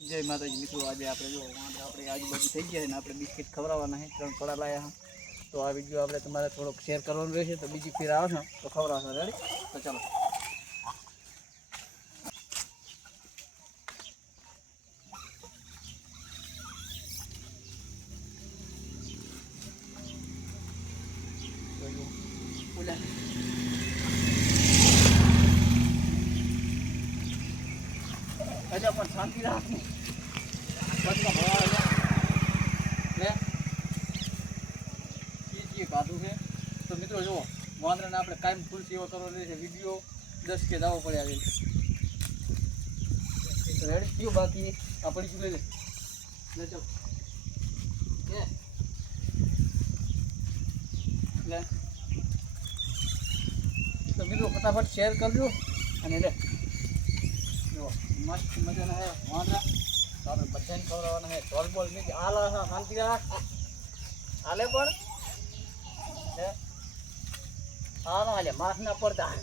જય માતાજી મિત્રો, આજે આપણે જો આપણે આજુબાજુ થઈ ગયા છે ને આપણે બિસ્કિટ ખવડાવવાના છે, 3 પડા લાયા. તો આ વિડીયો આપણે તમારે થોડોક શેર કરવાનો રહેશે, તો બીજી ફેર આવે ને તો ખવડાવશો. રેડી? તો ચાલો. અચ્છા પણ શાંતિ રાખ ને કાઢું છે. તો મિત્રો જુઓ, વાંદરાને આપણે કાયમ ફૂલ સેવા કરવો રહેશે. વિડીયો 10 કે દાવો પડે આવે રેડી કયું બાકી આપણી શું લઈ લે ચાલો લે. તો મિત્રો ફટાફટ શેર કરજો અને લે જુઓ મસ્ત મજાના હે વાંદરા. તો આપણે બધાને ખવડાવવાના હે. ઢોલ બોલ મીઠી હાલ શાંતિ રાખ હાલે પણ હા હાલે માસ ના પડતા.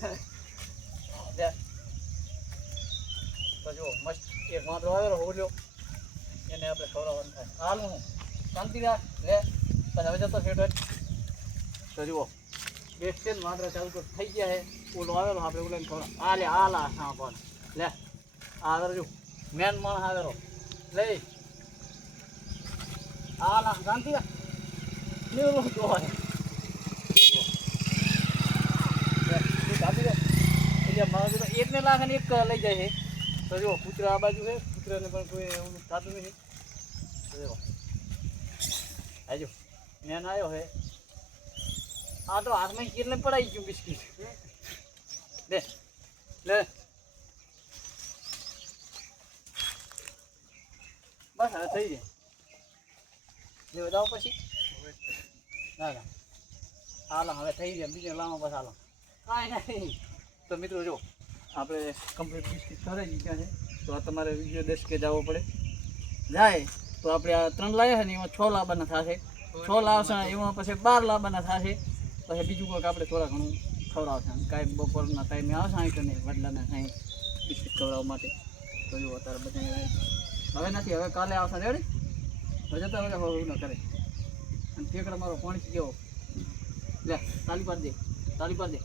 તો જો મસ્ત એક વાંદરો આવેલો હોલ્યો એને આપણે ખવડાવવાનું થાય. હાલ હું શાંતિ રાખ લે પણ હવે જતો ફેટ. તો જુઓ બેસ્ટ વાંદરા ચાલુ તો થઈ ગયા છે. ઓલો આવેલો આપણે ઓલાને ખવડાવ હાલે હાલા હા પણ લે આગળ જો મેન માણસ આવેલો લઈ હાલા શાંતિ રાખ કેવું જોવાય. એકને લાખ અને એક લઈ જાય છે. તો જો કૂતરા આ બાજુ છે, કૂતરાને પણ કોઈ એવું થતું નથી. તો જો આજો મેન આવ્યો છે. આ તો હાથમાં કેટલે પડાઈ ગયું બિસ્કીટ. લે લે બસ હવે થઈ જાય. જે વધાવો પછી ના ના હાલો હવે થઈ જાય. બીજે લાવો બસ હાલો કાંઈ નહીં. તો મિત્રો જો આપણે કમ્પ્લીટ બિસ્કીટ કરાવી ગયા છે. તો આ તમારે વિડીયો 10 કે જવો પડે જાય તો આપણે આ 3 લાવ્યા છે ને એમાં 6 લાવવાના થશે. 6 લાવશે એમાં પછી 12 લાવવાના થશે. પછી બીજું કોઈક આપણે થોડા ઘણું ખવડાવશે. કાંઈ બપોરના ટાઈમે આવશે અહીં તો નહીં વડલાના સાંઈ બિસ્કીટ ખવડાવવા માટે. તો જો અત્યારે બધા હવે નથી, હવે કાલે આવશે. રેડી? હવે જતા હવે એવું ન કરે. અને ઠેકડા મારો પાણી ગયો લે તાલી પાડ દે તાલી પાડ દે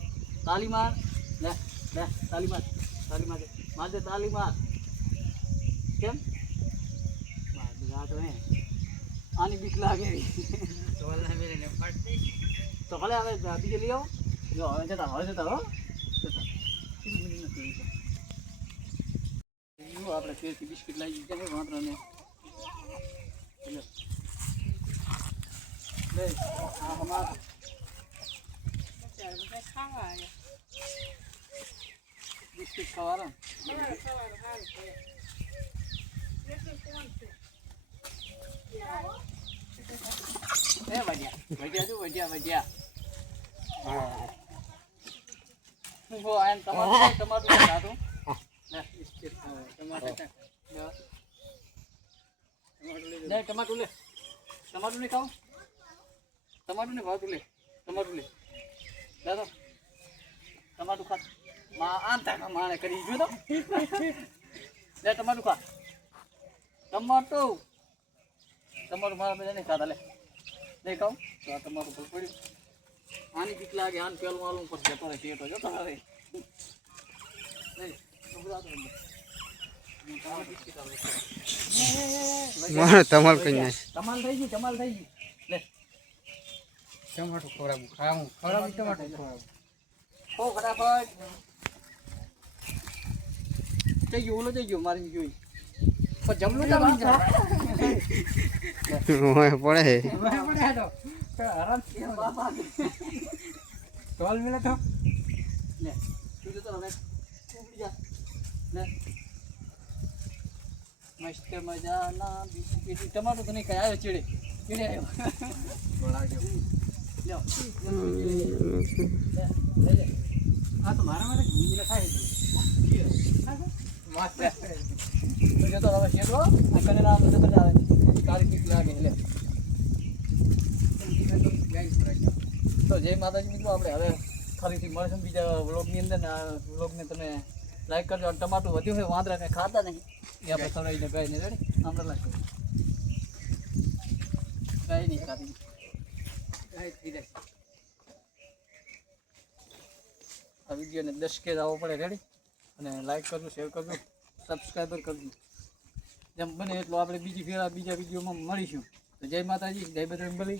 તાલી માર લે લે તાલી માર તાલી માર દે માર દે તાલી માર. કેમ હે આની બીક લાગે તો ભલે હવે બીજે લઈ આવો. જો હવે જતા હો આપણે ફેરથી બિસ્કીટ લાવી દીધા છે વાંદરાને. લે આ અમાર બિસ્કીટ ખવાના એ વજ્યા શું વજ્યા હો આમ ટમાટું ખાધું લે ટમાટું લે ટમાટું નહીં ખાવું ટમાટું નહીં ભાવતું લે ટમાટું લે દાદા ટમાટું ખા આમ થાય માણે કરી ગયું તો લે ટમાટું ખા ટમાટું મારા બધા નહીં ખાતા લે નહીં ખાવું તો આ તમારું પર પડ્યું. આની બીક લાગે આને પેલું વાલું પર જતો રહે પેટો જતો હવે તમાલ કઈ નહીં તમાલ થઈ ગયું લે ટમાટું ખવડાવું ખાવું ખવડાવું ટમાટું ખવડાવું હો ફટાફટ થઈ ગયું ઓલો થઈ ગયો મારી જોઈ પણ જમલું જમલું પડે ટોલ મિલે તો લે તું જતો હવે જા લે મસ્ત મજાના બિસ્કિટ ટમાટો તો નહીં ખાય આવ્યો ચીડે આવ્યો લ્યો લે હા તો મારા માટે ઘી મિલે ખાય મસ્ત તો જતો હવે શેકો આ કરેલા જતો આવે કાળી પીક લાગે લે. તો જય માતાજી મિત્રો, આપણે હવે ફરીથી મળશું બીજા વ્લોગની અંદર. ને આ વ્લોગને તમે લાઈક કરજો. ટમાટું વધ્યું હોય વાંદરા કંઈ ખાતા નહીં. એ આપણે ખવડાવીને ગાયને રેડી આમ લાગ ગાય નહીં ખાતી ગાય થઈ જાય આ વિડીયોને 10K આવવો પડે રેડી અને લાઈક કરજો શેર કરજો સબસ્ક્રાઈબર કરજો જેમ બને એટલું આપણે બીજી ફેર બીજા વિડીયોમાં મળીશું તો જય માતાજી જય બજરંગબલી